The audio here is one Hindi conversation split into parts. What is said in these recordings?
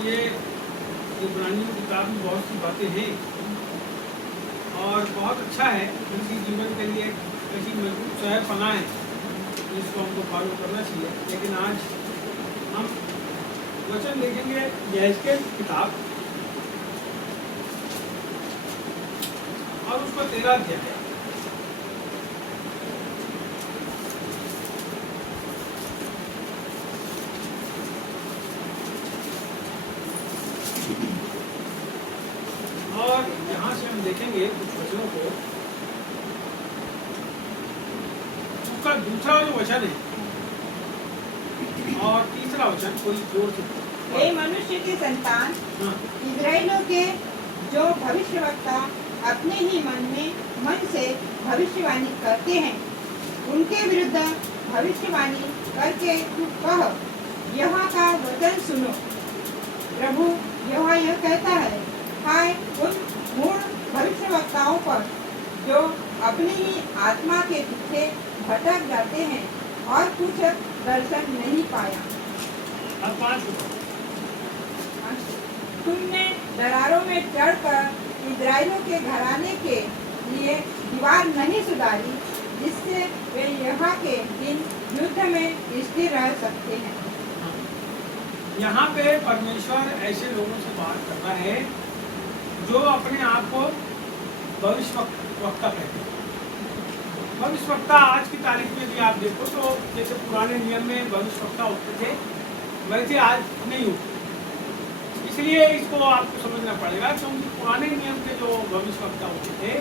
ये इब्रानियों की किताब में बहुत सी बातें हैं और बहुत अच्छा है। किसी जीवन के लिए ऐसी मजबूत चाहे पना है जिसको हमको फॉलो करना चाहिए। लेकिन आज हम वचन देखेंगे यहेजकेल की किताब और उसका 13 अध्याय। और यहाँ से हम देखेंगे कुछ वचनों को। उसका दूसरा जो वचन है और तीसरा वचन कोई जोर से। हे मनुष्य की संतान, हाँ। इस्राएलियों के जो भविष्यवक्ता अपने ही मन से भविष्यवाणी करते हैं, उनके विरुद्ध भविष्यवाणी करके तू कह, यहाँ का वचन सुनो। प्रभु यहोवा यह कहता है, हाय उन मूढ़ भविष्यवक्ताओं पर जो अपनी ही आत्मा के पीछे भटक जाते हैं और कुछ दर्शन नहीं पाया। अब 5 तुमने दरारों में चढ़कर इस्राएलियों के घराने के लिए दीवार नहीं सुधारी, जिससे वे यहाँ के दिन युद्ध में स्थिर रह सकते हैं। यहाँ पे परमेश्वर ऐसे लोगों से बात करता है जो अपने आप को भविष्यवक्ता कहते हैं। भविष्यवक्ता आज की तारीख में भी आप देखो तो जैसे पुराने नियम में भविष्यवक्ता होते थे वैसे आज नहीं होते। इसलिए इसको आपको समझना पड़ेगा क्योंकि पुराने नियम के जो भविष्यवक्ता होते थे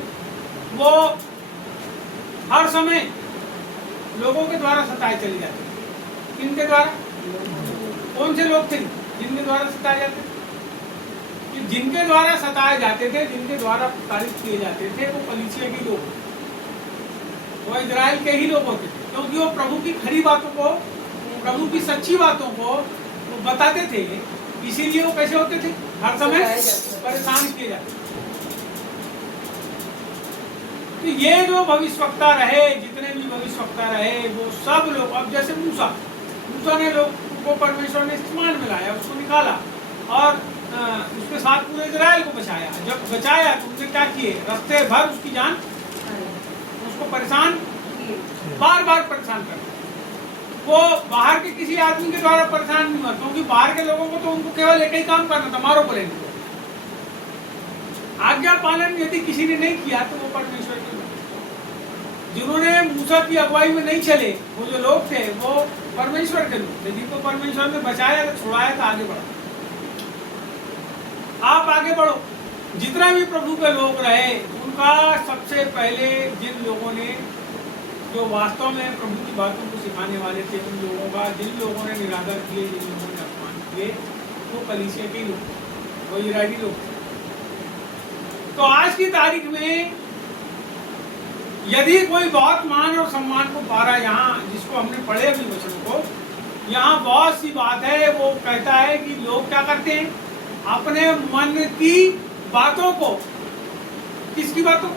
वो हर समय लोगों के द्वारा सताए चले जाते थे। किनके द्वारा? कौन से लोग थे जिनके द्वारा सताए जाते थे? कि जिनके द्वारा सताए जाते थे, जिनके द्वारा प्रताड़ित किए जाते थे, वो कलीसिया के लोग, वो इजराइल के ही लोग होते थे। क्योंकि वो प्रभु की खरी बातों को, प्रभु की सच्ची बातों को वो बताते थे। इसीलिए वो कैसे होते थे? हर समय परेशान किए जाते थे। तो ये जो भविष्यवक्ता रहे, जितने भी भविष्यवक्ता रहे, वो सब लोग, अब जैसे मूसा ने लोग को परमेश्वर ने इस्तेमाल में लाया, उसको निकाला और उसके साथ पूरे इजराइल को बचाया। जब बचाया तो उसने क्या किए? रास्ते भर उसकी जान उसको परेशान, बार बार परेशान करता। वो बाहर के किसी आदमी के द्वारा परेशान नहीं हुआ, क्योंकि बाहर के लोगों को तो उनको केवल एक ही काम करना था, मारो बोले। आज्ञा पालन यदि किसी ने नहीं किया तो वो परमेश्वर के लोग, जिन्होंने मूसा की अगुवाई में नहीं चले, वो जो लोग थे वो परमेश्वर के लोग थे, जिनको परमेश्वर ने बचाया था, छुड़ाया था, आगे बढ़ा। आप आगे बढ़ो। जितना भी प्रभु के लोग रहे, उनका सबसे पहले जिन लोगों ने, जो वास्तव में प्रभु की बातों को सिखाने वाले थे, उन लोगों का, जिन लोगों ने निरादर किए, जिन लोगों ने अपमान किए, वो कलीसिया के लोग, वो इजरायली लोग थे। तो आज की तारीख में यदि कोई बहुत मान और सम्मान को पा रहा है, यहाँ जिसको हमने पढ़े अभी वचन को, यहाँ बहुत सी बात है। वो कहता है कि लोग क्या करते हैं? अपने मन की बातों को, किसकी बातों को?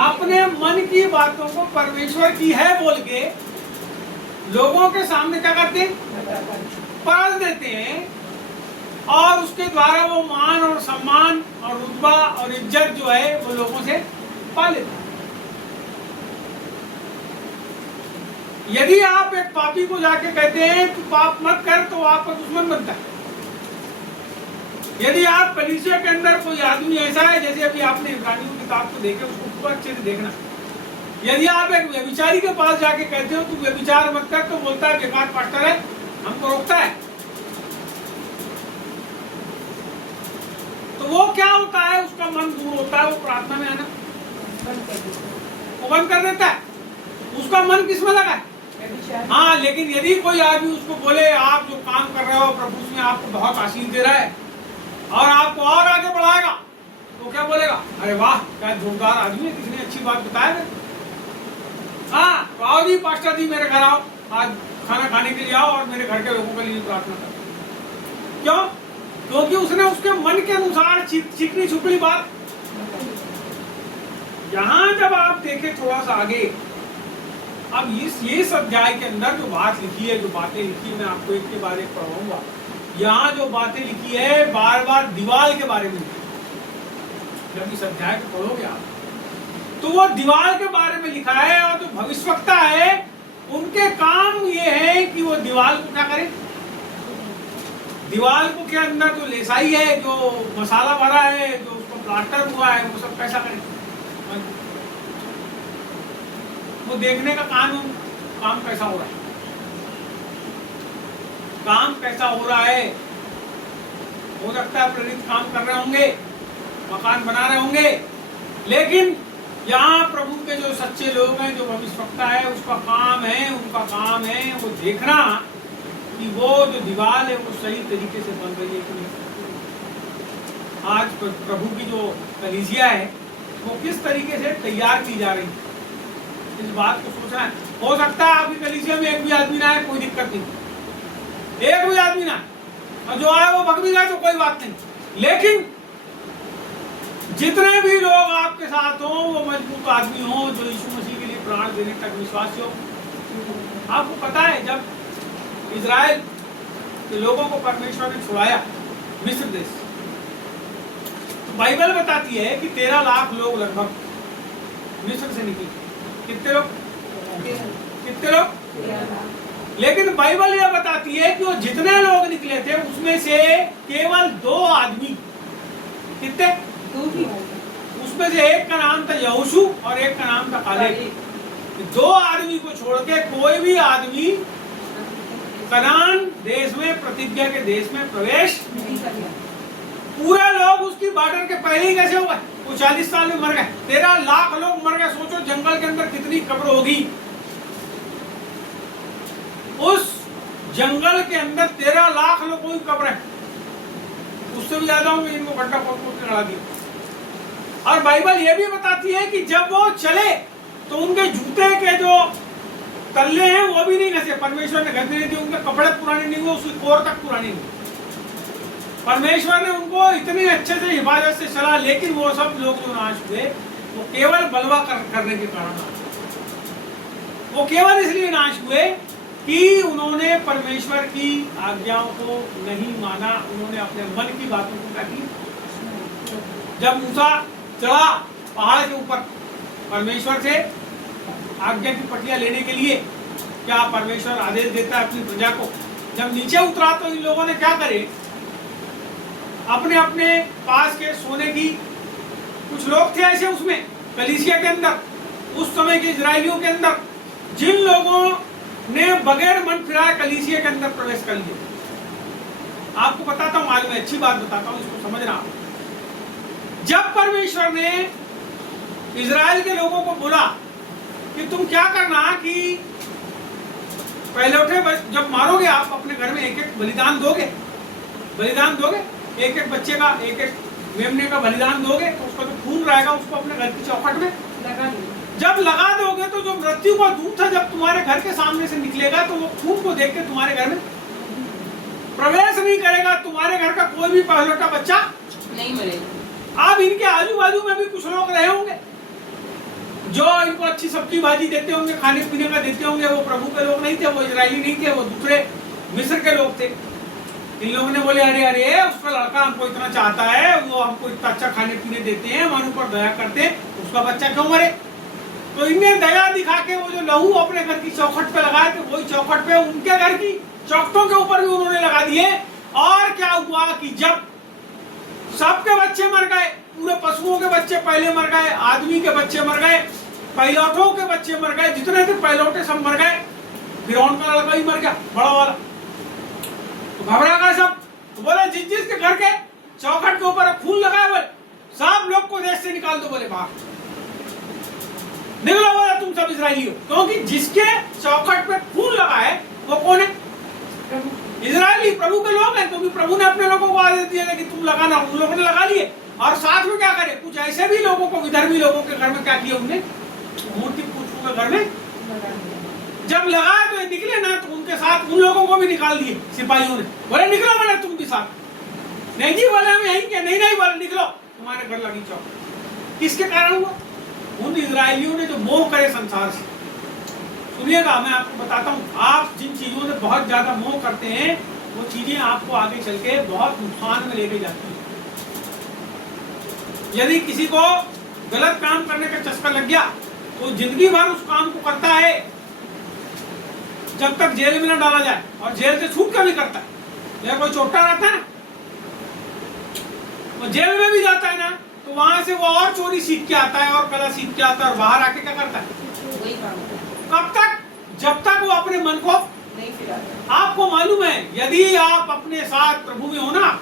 अपने मन की बातों को परमेश्वर की है बोल के लोगों के सामने क्या करते हैं? परख देते हैं और उसके द्वारा वो मान और सम्मान और रुतबा और इज्जत जो है वो लोगों से पा लेते हैं। यदि आप एक पापी को जाके कहते हैं तू पाप मत कर, तो आपका दुश्मन बनता है। यदि आप कलीसिया के अंदर कोई आदमी ऐसा है, जैसे अभी आपने इब्रानियों की किताब को देखे, उसको पूरा अच्छे से देखना। यदि आप एक व्यभिचारी के पास जाके कहते हो तू व्यभिचार मत कर, तो बोलता है बेकार पास्टर है, हमको रोकता है। तो वो क्या होता है? उसका मन दूर होता है, वो प्रार्थना में आना वो बंद कर देता है। उसका मन किस में लगा है? हाँ, लेकिन यदि कोई आदमी उसको बोले आप जो काम कर रहे हो प्रभु उसमें आपको बहुत आशीष दे रहा है और आपको और आगे बढ़ाएगा, तो क्या बोलेगा? अरे वाह, क्या जोरदार आदमी है, कितनी अच्छी बात बताया। हाँ, तो आओ जी पास्टर जी, मेरे घर आओ, आज खाना खाने के लिए आओ और मेरे घर के लोगों के लिए प्रार्थना करो। क्यों? क्योंकि उसने उसके मन के अनुसार चिकनी छुपड़ी बात। यहाँ जब आप देखें थोड़ा सा आगे, अब इस अध्याय के अंदर जो बात लिखी है, जो बातें लिखी है, मैं आपको एक के बाद एक पढ़ाऊंगा। यहाँ जो बातें लिखी है बार बार दीवाल के बारे में लिखी है। जब इस अध्याय को पढ़ोगे आप तो वो दीवाल के बारे में लिखा है, और जो भविष्यवक्ता है उनके काम ये है कि वो दीवाल को क्या करें, दीवाल को के अंदर जो लेसाई है, जो मसाला भरा है, जो उसको प्लास्टर हुआ है, वो सब कैसा करें, वो देखने का काम कैसा हो रहा है, काम कैसा हो रहा है। हो सकता है प्रेरित काम कर रहे होंगे, मकान बना रहे होंगे, लेकिन यहाँ प्रभु के जो सच्चे लोग हैं, जो भविष्यवक्ता है, उसका काम है, उनका काम है वो देखना कि वो जो दीवार है वो सही तरीके से बन रही है कि नहीं। आज प्रभु की जो कलीसिया है वो किस तरीके से तैयार की जा रही है, इस बात को सोचना है। हो सकता है आपकी कलीसिया में एक भी आदमी ना आए, कोई दिक्कत नहीं, एक भी आदमी ना, और जो आए वो भग भी गए तो कोई बात नहीं, लेकिन जितने भी लोग आपके साथ हो वो मजबूत आदमी हो, जो यीशु मसीह के लिए प्राण देने तक विश्वासी हो। आपको पता है जब इजराइल के लोगों को परमेश्वर ने छुड़ाया मिस्र देश, तो बाइबल बताती है कि 13 लाख लोग लगभग मिस्र से निकले। कितने लोग? कितने लोग? लेकिन बाइबल यह बताती है कि वो जितने लोग निकले थे उसमें से केवल 2 आदमी, कितने? उसमें से एक का नाम था यहोशू और एक का नाम था कालेब। 2 आदमी को छोड़ के कोई भी आदमी कनान देश में, प्रतिज्ञा के देश में प्रवेश नहीं कर गया। पूरे लोग उसकी बॉर्डर के पहले ही कैसे हो गए? वो 40 साल में मर गए। 13 लाख लोग मर गए। सोचो जंगल के अंदर कितनी कब्र होगी। उस जंगल के अंदर 13 लाख लोगों की कब्र है, उससे भी ज्यादा होंगे। इनको गड्ढा खोद के गड़ा दिया। और बाइबल ये भी बताती है कि जब वो चले तो उनके जूते के जो तल्ले हैं वो भी नहीं घसे। परमेश्वर ने घसने नहीं दिए। उनके कपड़े पुराने नहीं हुए, उसकी कोर तक पुरानी नहीं। परमेश्वर ने उनको इतनी अच्छे से हिफाजत से चला, लेकिन वो सब लोग जो नाश हुए वो केवल बलवा करने के कारण वो केवल इसलिए नाश हुए कि उन्होंने परमेश्वर की आज्ञाओं को नहीं माना। उन्होंने अपने मन की बातों को क्या की। जब मूसा चढ़ा पहाड़ के ऊपर परमेश्वर से आज्ञा की पटिया लेने के लिए, क्या परमेश्वर आदेश देता है अपनी प्रजा को। जब नीचे उतरा तो इन लोगों ने क्या करे, अपने अपने पास के सोने की, कुछ लोग थे ऐसे उसमें कलीसिया के अंदर, उस समय के इजराइलियों के अंदर, जिन लोगों ने बगैर मन फिराए कलीसिया के अंदर प्रवेश कर लिया। आपको बताता हूँ, आज मैं अच्छी बात बताता हूँ, इसको समझना। जब परमेश्वर ने इजराइल के लोगों को बोला कि तुम क्या करना कि पहले उठे जब मारोगे आप अपने घर में एक एक बलिदान दोगे, एक एक बच्चे का, एक एक मेमने का बलिदान दोगे, तो उसका जो खून रहेगा उसको अपने घर की चौखट में लगा दो। जब लगा दोगे तो जो मृत्यु का दूत है जब तुम्हारे घर के सामने से निकलेगा तो वो खून को देख के तुम्हारे घर में प्रवेश नहीं करेगा। तुम्हारे घर का कोई भी पहलौठा बच्चा नहीं मरेगा। अब इनके आजू बाजू में भी कुछ लोग रहे होंगे जो इनको अच्छी सब्जी भाजी देते होंगे, खाने पीने का देते होंगे। वो प्रभु के लोग नहीं थे, वो इजरायली नहीं थे, वो दूसरे मिस्र के लोग थे। इन लोगों ने बोले अरे अरे उसका लड़का हमको इतना चाहता है, वो हमको इतना अच्छा खाने पीने देते हैं, हमारे ऊपर दया करते हैं, उसका बच्चा क्यों मरे। तो इनने दया दिखा के वो जो लहू अपने घर की चौखट पे लगाए थे, वही चौखट पे उनके घर की चौखटों के ऊपर भी उन्होंने लगा दिए। और क्या हुआ कि जब सबके बच्चे मर गए, पूरे पशुओं के बच्चे पहले मर गए, आदमी के बच्चे मर गए, पहलौठों के बच्चे मर गए, जितने थे पहलौठे सब मर गए। फिरौन का लड़का ही मर गया, बड़ा वाला। तो घबरा गए सब। तो बोले जिस जिसके घर के चौखट के ऊपर खून लगाए, बोले सब लोग को देश से निकाल दो। बोले बाहर निकलो, बोले तुम सब इजरायली हो। क्योंकि जिसके चौखट पे खून लगा है वो कौन है? इजरायली, प्रभु के लोग हैं। क्योंकि प्रभु ने अपने लोगों को आदेश दिया कि तुम लगाना। उन लोगों ने लगा लिए। और साथ में क्या करे, कुछ ऐसे भी लोगों को, विधर्मी लोगों के घर में क्या किया उन्होंने, मूर्ति पूजकों के घर में जब लगाए तो ये निकले ना, तो उनके साथ उन लोगों को भी निकाल दिए सिपाहियों ने। बोले निकलो, बोले तुम भी साथ। नहीं जी बोले हम यहीं के, नहीं नहीं बोले निकलो, तुम्हारे घर लगी चौक। किसके कारण हुआ? उन इजरायलियों ने जो मोह करे संसार से। सुनिएगा, मैं आपको बताता हूँ, आप जिन चीजों से बहुत ज्यादा मोह करते हैं वो चीजें आपको आगे चल के बहुत नुकसान में लेके जाती है। यदि किसी को गलत काम करने का चस्का लग गया तो जिंदगी भर उस काम को करता है जब तक जेल में न डाला जाए, और जेल से छूट कर भी करता है। या कोई चोटा रहता है ना, वो जेल में भी जाता है ना, तो वहां से वो और चोरी सीख के आता है और कला सीख के आता है, और बाहर आके क्या करता है? वही काम होता है। कब तक? जब तक वो अपने मन को नहीं फिराता। आपको मालूम है, यदि आप अपने साथ प्रभु में हो ना,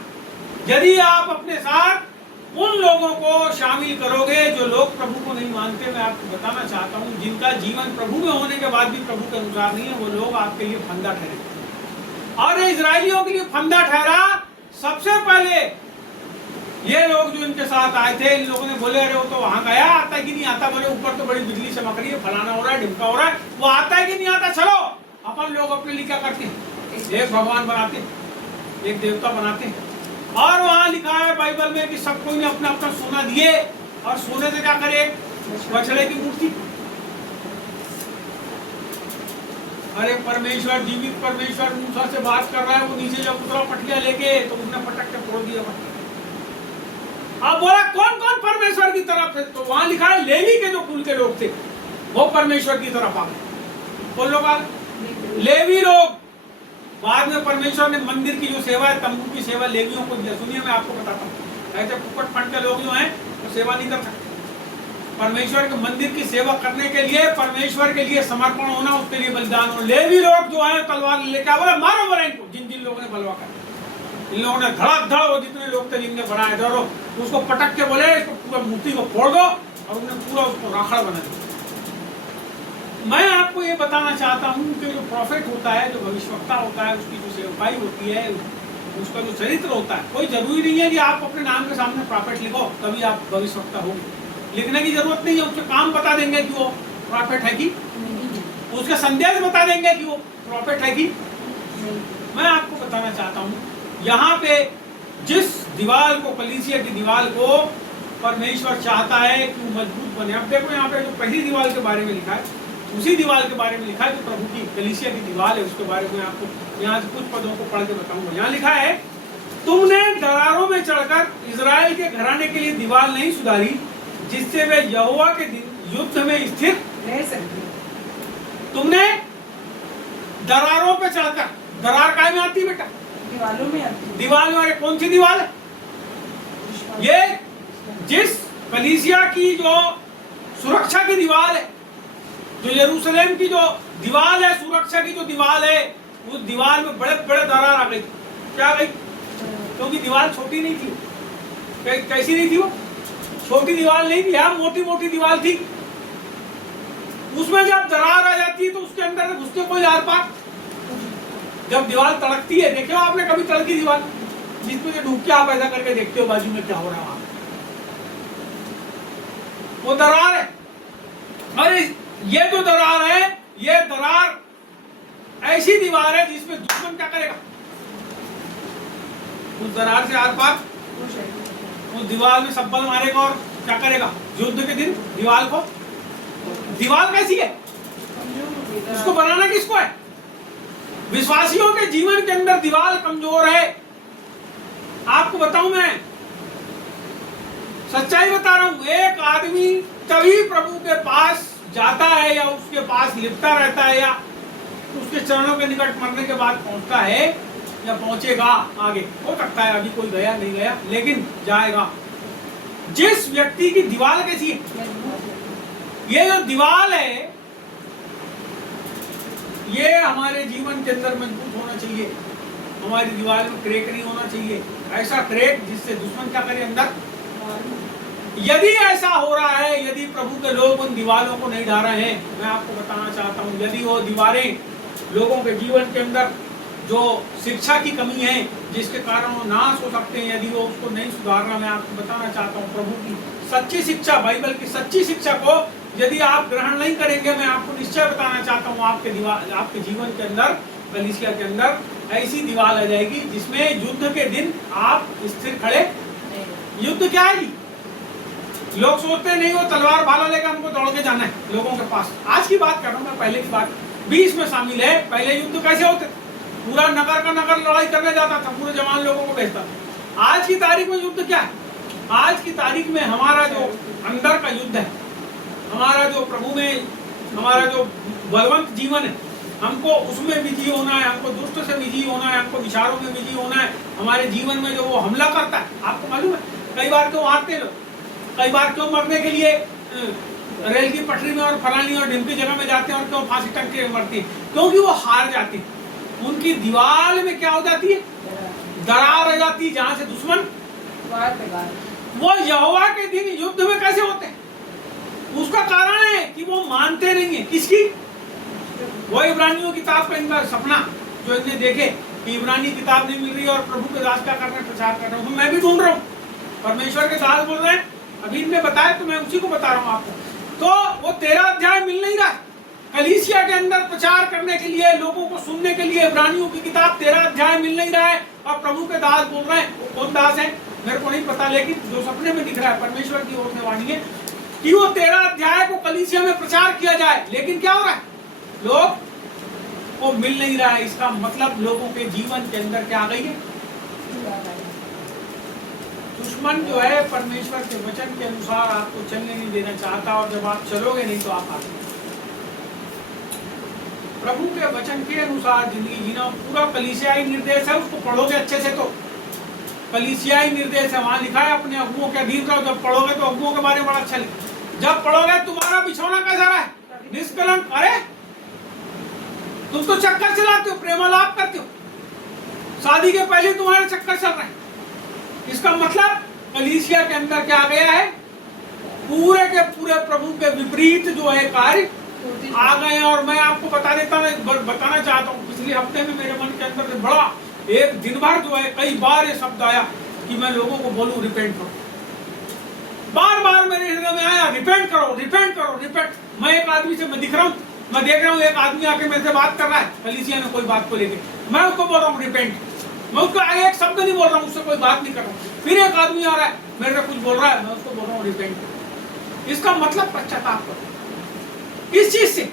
यदि आप अपने साथ उन लोगों को शामिल करोगे जो लोग प्रभु को नहीं मानते, मैं आपको बताना चाहता हूँ, जिनका जीवन प्रभु में होने के बाद भी प्रभु के अनुसार नहीं है, वो लोग आपके लिए फंदा ठहरे। और इजरायलियों के लिए फंदा ठहरा सबसे पहले ये लोग जो इनके साथ आए थे। इन लोगों ने बोले अरे वो तो वहां गया, आता है कि नहीं आता? बोले ऊपर तो बड़ी बिजली चमक रही है, फलाना हो रहा है, ढिमका हो रहा है, वो आता है कि नहीं आता? चलो अपन लोग अपने लिए क्या करते हैं, एक भगवान बनाते हैं, एक देवता बनाते हैं। और वहां लिखा है बाइबल में कि सब कोई ने अपना अपना सोना दिए, और सोने से क्या करे? बछड़े की मूर्ति। अरे परमेश्वर, जीवित परमेश्वर मूसा से बात कर रहा है, वो नीचे जब उतरा पटिया लेके तो उसने पटक के फोड़ दिया। अब बोला कौन कौन परमेश्वर की तरफ है? तो वहां लिखा है लेवी के जो कुल के लोग थे वो परमेश्वर की तरफ आ गए। कौन लोग आ गए? लेवी लोग। बाद में परमेश्वर ने मंदिर की जो सेवा है, तंबू की सेवा लेवियों को दिया। सुनिए मैं आपको बताता हूँ, ऐसे पुकट फंड के लोग जो हैं वो सेवा नहीं कर सकते। परमेश्वर के मंदिर की सेवा करने के लिए, परमेश्वर के लिए समर्पण होना, उसके लिए बलिदान होना। लेवी लोग जो है तलवार लेकर बोला मारो बोला इनको, जिन जिन लोगों ने बलवा कर। इन लोगों ने धड़ाधड़, वो जितने लोग थे जिनने बनाए थे, और उसको पटक के बोले इसको पूरा मूर्ति को फोड़ दो, और उन्होंने पूरा उसको राखड़ा बना दिया। मैं आपको ये बताना चाहता हूँ कि जो प्रॉफिट होता है, जो भविष्यवक्ता होता है, उसकी जो सेवकाई होती है, उसका जो चरित्र होता है, कोई जरूरी नहीं है कि आप अपने नाम के सामने प्रॉफिट लिखो तभी आप भविष्यवक्ता होंगे। लिखने की जरूरत नहीं है, उसके काम बता देंगे कि वो प्रॉफिट है कि उसका संदेश बता देंगे कि वो प्रॉफिट है कि। मैं आपको बताना चाहता हूँ, यहाँ पे जिस दीवार को, कलीसिया की दीवार को परमेश्वर चाहता है कि वो मजबूत बने। अब देखो यहाँ पे जो पहली दीवार के बारे में लिखा है, उसी दीवार के बारे में लिखा है जो प्रभु की कलीसिया की दीवार है, उसके बारे में आपको यहाँ से कुछ पदों को पढ़ के बताऊंगा। यहाँ लिखा है, तुमने दरारों में चढ़कर इजराइल के घराने के लिए दीवार नहीं सुधारी, जिससे वे यहोवा के दिन युद्ध में स्थिर रह सकते। तुमने दरारों पे चढ़कर, दरार काय में आती है बेटा? दीवालों में आती। दीवार में कौन सी दीवार है? ये जिस कलीसिया की जो सुरक्षा की दीवार है, जो यरूशलेम की जो दीवार है, सुरक्षा की जो दीवार है, उस दीवार में बड़े बड़े दरार आ गई। क्या आ गई? क्योंकि दीवार छोटी नहीं थी। कैसी नहीं थी वो? छोटी दीवार नहीं थी, यहाँ मोटी मोटी दीवार थी। उसमें जब दरार आ जाती है तो उसके अंदर घुसते कोई आर पार। जब दीवार तड़कती है, देखो आपने कभी तड़की दीवार जिसमें से डूब के आप ऐसा करके देखते हो बाजू में क्या हो रहा है, वहां वो दरार है। अरे ये जो दरार है, ये दरार ऐसी दीवार है जिसमें दुश्मन क्या करेगा? उस दरार से आर पार उस दीवार में सब्बल मारेगा और क्या करेगा? युद्ध के दिन दीवार को, दीवार कैसी है? उसको बनाना किसको है? विश्वासियों के जीवन के अंदर दीवार कमजोर है। आपको बताऊं, मैं सच्चाई बता रहा हूं, एक आदमी तभी प्रभु के पास जाता है या उसके पास लिपटा रहता है या उसके चरणों के निकट मरने के बाद पहुंचता है या पहुंचेगा। आगे हो सकता है अभी कोई गया नहीं गया, लेकिन जाएगा। जिस व्यक्ति की दीवार कैसी है, ये जो दीवार है, ये हमारे जीवन के अंदर मजबूत होना चाहिए। हमारी दीवार में क्रैक नहीं होना चाहिए, ऐसा क्रैक जिससे दुश्मन क्या करे अंदर। यदि ऐसा हो रहा है, यदि प्रभु के लोग उन दीवारों को नहीं ढा रहे हैं, मैं आपको बताना चाहता हूँ, यदि वो दीवारें लोगों के जीवन के अंदर जो शिक्षा की कमी है जिसके कारण वो नाश हो सकते हैं, यदि वो उसको नहीं सुधारना, मैं आपको बताना चाहता हूँ, प्रभु की सच्ची शिक्षा, बाइबल की सच्ची शिक्षा को यदि आप ग्रहण नहीं करेंगे, मैं आपको निश्चय बताना चाहता हूँ, आपके जीवन के अंदर, कलीसिया के अंदर ऐसी दीवार आ जाएगी जिसमें युद्ध के दिन आप स्थिर खड़े। युद्ध क्या है? लोग सोचते नहीं वो तलवार भाला लेकर हमको दौड़ के जाना है लोगों के पास। आज की बात कर रहा हूँ मैं, पहले की बात 20 में शामिल है। पहले युद्ध कैसे होते? पूरा नगर का नगर लड़ाई करने जाता था, पूरे जवान लोगों को भेजता था। आज की तारीख में युद्ध क्या है? आज की तारीख में हमारा जो अंदर का युद्ध है, हमारा जो प्रभु में हमारा जो बलवंत जीवन है, हमको उसमें विजयी होना है, हमको दुष्ट से विजयी होना है, हमको विचारों में विजयी होना है। हमारे जीवन में जो वो हमला करता है, आपको मालूम है कई बार क्यों हारते लोग, कई बार क्यों मरने के लिए रेल की पटरी में और फलानी और ढिमकी जगह में जाते हैं, और क्यों फांसी टंग के मरती है? क्योंकि वो हार जाती है। उनकी दीवार में क्या हो जाती है? दरार रह जाती है, जहां से दुश्मन वो यहोवा के दिन युद्ध में कैसे होते हैं? उसका कारण है कि वो मानते नहीं है किसकी? वो इब्रानियों किताब का इनका सपना जो इन्हें देखे कि इब्रानी किताब नहीं मिल रही और प्रभु के दास क्या कर रहे हैं, प्रचार कर रहे हूँ, मैं भी ढूंढ रहा हूँ। परमेश्वर के दास बोल रहे हैं, अभी इनने बताया तो मैं उसी को बता रहा हूँ आपको। तो वो 13 अध्याय मिल नहीं रहा कलीसिया के अंदर प्रचार करने के लिए, लोगों को सुनने के लिए। इब्रानियों की किताब 13 अध्याय मिल नहीं रहा है, और प्रभु के दास बोल रहे हैं। वो कौन दास है मेरे को नहीं पता, लेकिन जो सपने में दिख रहा है परमेश्वर की ओर से वाणी है कि वो 13 अध्याय को कलीसिया में प्रचार किया जाए। लेकिन क्या हो रहा है? लोग को मिल नहीं रहा है। इसका मतलब लोगों के जीवन के अंदर क्या आ गई है? दुश्मन जो है परमेश्वर के वचन के अनुसार आपको चलने नहीं देना चाहता, और जब आप चलोगे नहीं तो आप आगे प्रभु के वचन के अनुसार जिंदगी जीना। पूरा कलीसियाई निर्देश है, उसको पढ़ोगे अच्छे से तो कलीसियाई निर्देश है, वहां लिखा है अपने अगुओं के अधीन रहो। जब पढ़ोगे तो अगुओं के बारे में बड़ा अच्छा लिखा। जब पढ़ोगे तुम्हारा बिछौना कैसा रहा है? निष्कलंक। अरे तुम तो चक्कर चलाते हो, प्रेमालाप करते हो, शादी के पहले तुम्हारे चक्कर चल रहे हैं। इसका मतलब कलीसिया के अंदर क्या आ गया है? पूरे के पूरे प्रभु के विपरीत जो है कार्य आ गए। और मैं आपको बताना चाहता हूँ, पिछले हफ्ते में मेरे मन के अंदर से बड़ा एक दिन भर जो है कई बार ये शब्द आया कि मैं लोगों को बोलूं रिपेंट करो। बार बार मेरे हृदय में आया रिपेंट करो, रिपेंट करो, रिपेंट। मैं एक आदमी से मैं देख रहा हूँ एक आदमी आके मेरे से बात कर रहा है कलीसिया में कोई बात को लेके, मैं उसको बोल रहा हूँ रिपेंट। मैं उसको आगे एक शब्द नहीं बोल रहा हूँ, उससे कोई बात नहीं कर रहा हूँ। फिर एक आदमी आ रहा है मेरे से कुछ बोल रहा है, मैं उसको बोल रहा हूँ रिपेंट। इसका मतलब पश्चाताप करो। इस चीज से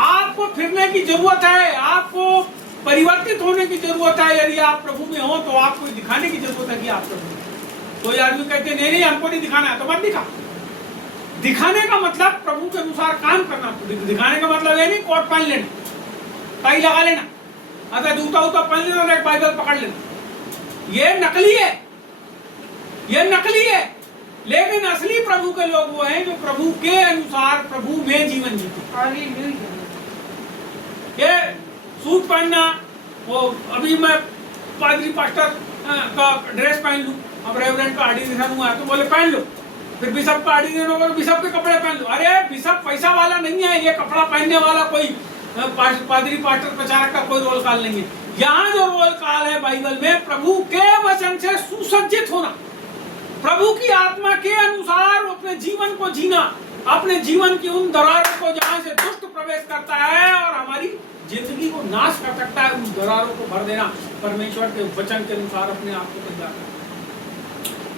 आपको फिरने की जरूरत है, आपको परिवर्तित होने की जरूरत है। यदि आप प्रभु में हो तो आपको दिखाने की जरूरत है कि आप प्रभु में। कोई आदमी कहते नहीं हमको नहीं दिखाना है, तो मत दिखा। दिखाने का मतलब प्रभु के अनुसार काम करना। दिखाने का मतलब ये नहीं कोट पहन लेना, टाई लगा लेना, अगर जूता उता पहन लेना और एक बाइबल पकड़ लेना। ये नकली है, ये नकली है। लेकिन असली प्रभु के लोग वो हैं जो प्रभु के अनुसार प्रभु में जीवन जीते। ये सूट पहनना, वो अभी मैं पादरी पास्टर का ड्रेस पहन लूं, अब रेवरेंड का ऑर्डिनेशन हुआ है तो बोले पहन लो, फिर बिशप का ऑर्डिनेशन होगा तो बिशप के कपड़े पहन लो। अरे बिशप पैसा वाला नहीं है, ये कपड़ा पहनने वाला कोई पादरी पास्टर प्रचारक का कोई रोल काल नहीं है। यहाँ जो रोल काल है बाइबल में प्रभु के वचन से सुसज्जित होना, प्रभु की आत्मा के अनुसार अपने जीवन को जीना, अपने जीवन की उन दरारों को जहां से दुष्ट प्रवेश करता है और हमारी जिंदगी को नाश कर सकता है, उन दरारों को भर देना। परमेश्वर के वचन के अनुसार अपने आप को तैयार करना,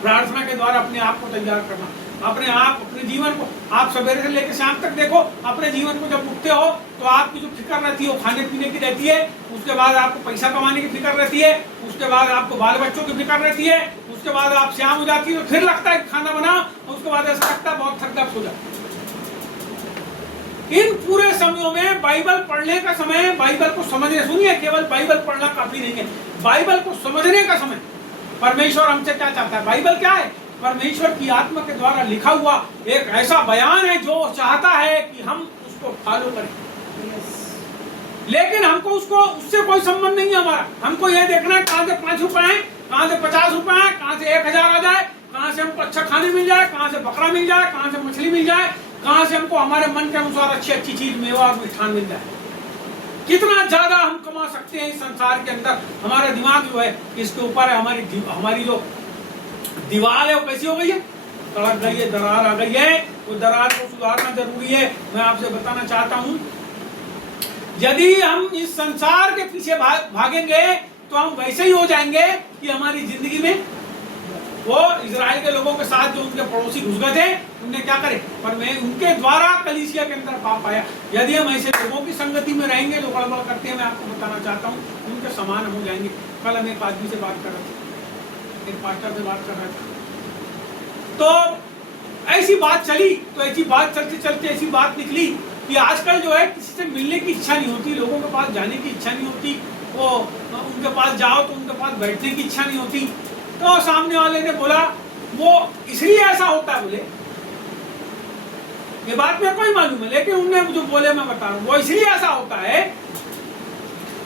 प्रार्थना के द्वारा अपने आप को तैयार करना, अपने आप अपने जीवन को। आप सवेरे से लेकर शाम तक देखो, अपने जीवन को जब उठते हो तो आपकी जो फिक्र रहती है वो खाने पीने की रहती है, उसके बाद आपको पैसा कमाने की फिक्र रहती है, उसके बाद आपको बाल बच्चों की फिक्र रहती है, उसके बाद आप शाम हो जाती है तो फिर लगता है खाना बनाओ, उसके बाद ऐसा लगता है बहुत थक हो जाता है। इन पूरे समयों में बाइबल पढ़ने का समय, बाइबल को समझने, सुनिए केवल बाइबल पढ़ना काफी नहीं है, बाइबल को समझने का समय। परमेश्वर हमसे क्या चाहता है? बाइबल क्या है? परमेश्वर की आत्मा के द्वारा लिखा हुआ एक ऐसा बयान है जो चाहता है कि हम उसको फॉलो करें। लेकिन हमको उससे कोई संबंध नहीं है हमारा। हमको यह देखना है कहां से 5 रुपए है, कहां से 50 रुपए है, कहां से 1000 आ जाए, कहां से हमको अच्छा खाने मिल जाए, कहां से बकरा मिल जाए, कहां से मछली मिल जाए, कहां से हमको हमारे मन के अनुसार अच्छी अच्छी चीज, मेवा और मिठान मिल जाए। कितना ज्यादा हम कमा सकते हैं इस संसार के अंदर। हमारा दिमाग जो है इसके ऊपर है। हमारी जो दीवार है वो कैसी हो गई है? तड़क गई है, दरार आ गई है। वो दरार को सुधारना जरूरी है। मैं आपसे बताना चाहता हूं, यदि हम इस संसार के पीछे भागेंगे तो हम वैसे ही हो जाएंगे कि हमारी जिंदगी में वो इजराइल के लोगों के साथ जो उनके पड़ोसी घुस गए थे, उनने क्या करे? पर मैं उनके द्वारा कलीसिया के अंदर पाप आया। यदि हम ऐसे लोगों की संगति में रहेंगे जो गड़बड़ करते हैं, मैं आपको बताना चाहता हूँ उनके उनके समान हम हो जाएंगे। कल हम एक आदमी से बात कर रहे थे, एक पास्टर से बात कर रहे थे, तो ऐसी बात चली, तो ऐसी बात चलते चलते ऐसी बात निकली कि आजकल जो है किसी से मिलने की इच्छा नहीं होती, लोगों के पास जाने की इच्छा नहीं होती, वो उनके पास जाओ तो उनके पास बैठने की इच्छा नहीं होती। तो सामने वाले ने बोला वो इसलिए ऐसा होता है, बोले ये बात मेरे को ही मालूम है, लेकिन उनने जो बोले मैं बता रहा हूँ, वो इसलिए ऐसा होता है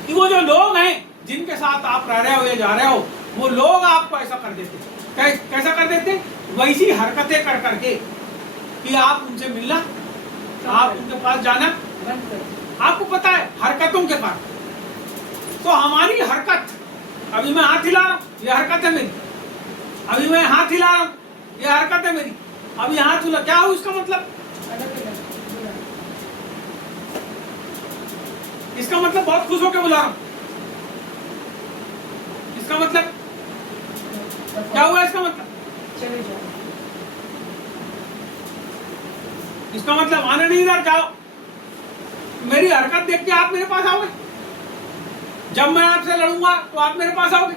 कि वो जो लोग हैं जिनके साथ आप रह रहे हो या जा रहे हो, वो लोग आपको ऐसा कर देते। कैसा कर देते? वैसी हरकतें कर करके कि आप उनसे मिलना, आप उनके पास जाना, आपको पता है हरकतों के कारण। तो हमारी हरकत, अभी मैं हाथ हिला रहा हूँ, ये हरकत है मेरी, अभी मैं हाथ हिला रहा हूँ, ये हरकत है मेरी, अभी हाथ हिला, क्या हो इसका मतलब? इसका मतलब बहुत खुश होकर बुला रहा हूं, इसका मतलब क्या हुआ? इसका मतलब चले जाओ, इसका मतलब आने नहीं इधर जाओ। मेरी हरकत देख के आप मेरे पास आओगे, जब मैं आपसे लड़ूंगा तो आप मेरे पास आओगे।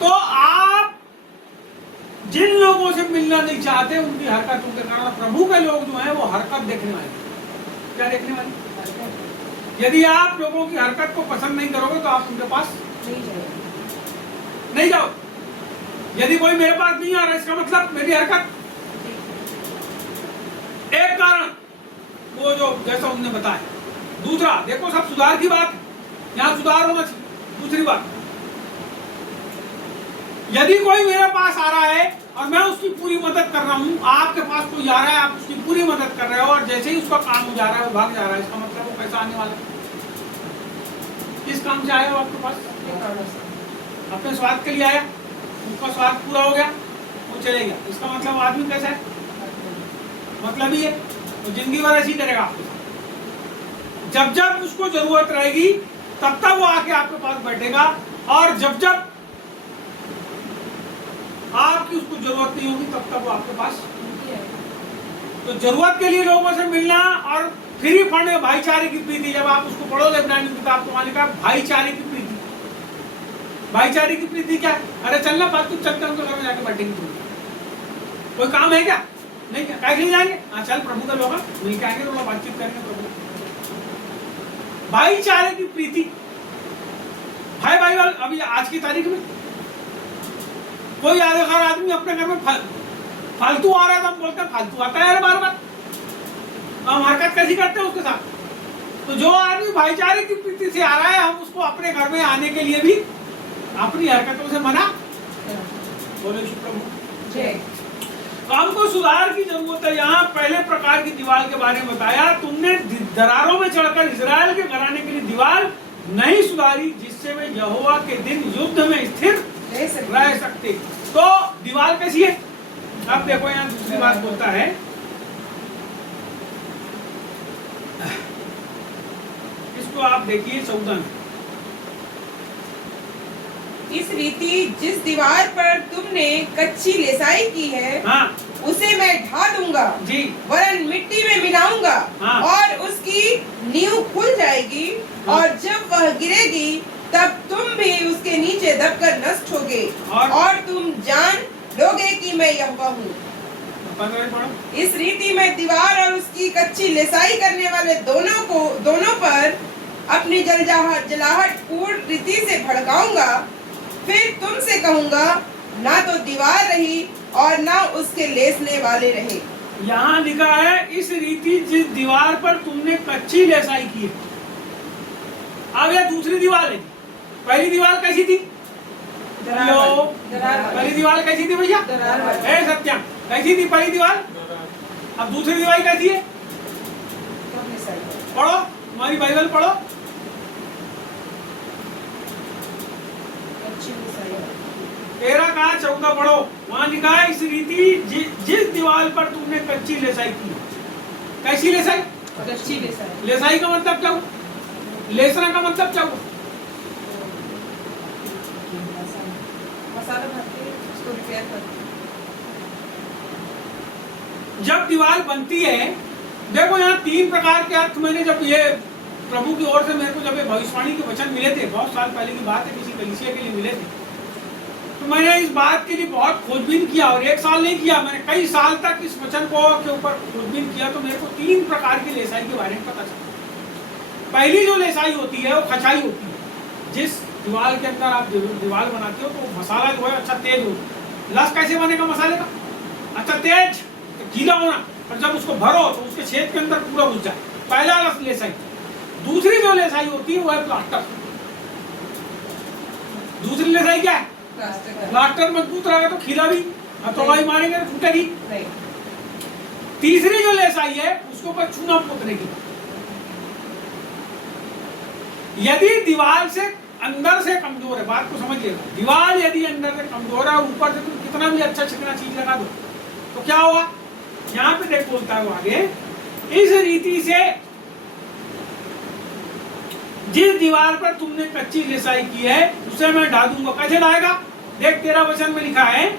तो आप जिन लोगों से मिलना नहीं चाहते उनकी हरकतों के कारण प्रभु के लोग जो हैं वो हरकत देखने वाले। क्या देखने वाले? यदि आप लोगों की हरकत को पसंद नहीं करोगे तो आप उनके पास नहीं जाओ। यदि कोई मेरे पास नहीं आ रहा, इसका मतलब मेरी हरकत, एक कारण वो जो जैसा उन्होंने बताया। दूसरा देखो, सब सुधार की बात, यहां सुधार होना चाहिए। दूसरी बात, यदि कोई मेरे पास आ रहा है और मैं उसकी पूरी मदद कर रहा हूं, आपके पास कोई आ रहा है, आप उसकी पूरी मदद कर रहे हो और जैसे ही उसका काम हो जा रहा है वो भाग जा रहा है, इसका मतलब वो पैसा आने वाला है। किस काम से आया वो आपके पास? अपने स्वार्थ के लिए आया, उसका स्वार्थ पूरा हो गया, वो चले गया। इसका मतलब आदमी कैसा है? मतलब ही है, तो जिंदगी भर ऐसी करेगा आपके साथ। जब जब उसको जरूरत रहेगी तब तक वो आके आपके पास बैठेगा, और जब जब आपकी उसको जरूरत नहीं होगी तब तक वो आपके पास। तो जरूरत के लिए लोगों से मिलना और फ्री फंड में भाईचारे की प्रीति, जब आप उसको पढ़ोगे इब्रानी किताब तो वहां लिखा भाईचारे की प्रीति। भाईचारे की प्रीति क्या है? अरे चलना फालतू, चलते हैं उनके घर में जाके बैठेंगे, तुम कोई काम है क्या? नहीं, क्या कहीं नहीं जाएंगे? हाँ चल, प्रभु का लोग मिल के आएंगे, थोड़ा बातचीत करेंगे प्रभु। भाईचारे की प्रीति, भाई भाई वाल। अभी आज की तारीख में कोई आधेखार आदमी अपने घर में फालतू आ रहा है तो हम बोलते हैं फालतू आता है बार बार, हम हरकत कैसी करते हैं उसके साथ। तो जो आदमी भाईचारे की प्रीति से आ रहा है, हम उसको अपने घर में आने के लिए भी अपनी हरकतों से मना बोले प्रभु। तो हमको सुधार की जरूरत है। यहाँ पहले प्रकार की दीवार के बारे में बताया, तुमने दरारों में चढ़कर इजराइल के घराने के लिए दीवार नहीं सुधारी, जिससे वे यहोवा के दिन युद्ध में स्थिर रह सकते। तो दीवार कैसी है? अब देखो यहाँ दूसरी बात बोलता है, इसको आप देखिए 14 में। इस रीति जिस दीवार पर तुमने कच्ची लेसाई की है, हाँ, उसे मैं ढा दूंगा जी, वरन मिट्टी में मिलाऊंगा, हाँ, और उसकी नींव खुल जाएगी, हाँ, और जब वह गिरेगी तब तुम भी उसके नीचे दबकर नष्ट होगे, और तुम जान लोगे कि मैं यहोवा हूँ। इस रीति मैं दीवार और उसकी कच्ची लेसाई करने वाले दोनों पर अपनी जलाहट पूर्ण रीति से भड़काऊंगा। फिर तुमसे कहूंगा, ना तो दीवार रही और ना उसके लेसने वाले रहे। यहाँ लिखा है, इस रीति जिस दीवार पर तुमने कच्ची लेसाई की है। अब यह दूसरी दीवार है। पहली दीवार कैसी थी? पहली दीवार कैसी थी भैया? ए सत्या, कैसी थी पहली दीवार? अब दूसरी दीवार कैसी है? पढ़ो, तुम्हारी बाइबल पढ़ो। 13:14 पढ़ो, वहां लिखा है, इस रीति जिस दीवार पर तुमने कच्ची लेसाई की। कैसी लेसाई? कच्ची लेसाई। लेसाई का मतलब क्या हुआ? लेसना का मतलब क्या हुआ? मसाला भर के उसको रिपेयर करते। जब दीवार बनती है, देखो यहाँ 3 प्रकार के अर्थ मैंने जब ये प्रभु की ओर से मेरे को जब ये भविष्यवाणी के वचन मिले थे, बहुत साल पहले की बात है, किसी कलीसिया के लिए मिले थे, तो मैंने इस बात के लिए बहुत खोजबीन किया, और एक साल नहीं किया, मैंने कई साल तक इस वचन को के ऊपर खोजबीन किया। तो मेरे को 3 प्रकार की लेसाई के बारे में पता चला। पहली जो लेसाई होती है वो खचाई होती है। जिस दीवार के अंदर आप दीवार बनाते हो तो मसाला जो है अच्छा तेज हो। लस कैसे बनेगा मसाले का? अच्छा तेज, गीला होना, और जब उसको भरो तो उसके छेद के अंदर पूरा घुस जाए। पहला रस लेसाई। दूसरी जो लेसाई होती है वो है प्लास्टर। दूसरी लेसाई क्या है? प्लास्टर मजबूत रहेगा तो खिला भी, तो भाई मारेंगे तो टूटेगी। तीसरी जो लेसाई है उसके ऊपर चूना पोतने की। यदि दीवार से अंदर से कमजोर है, बात को समझिएगा, दीवार यदि अंदर से कमजोर है और ऊपर से तुम कितना भी अच्छा चिकना चीज लगा दो तो क्या होगा? यहाँ पे देख बोलता है वो आगे, इस रीति से जिस दीवार पर तुमने कच्ची लेसाई की है उसे मैं ढा दूंगा। कैसे ढाएगा? देख 13 वचन में लिखा है,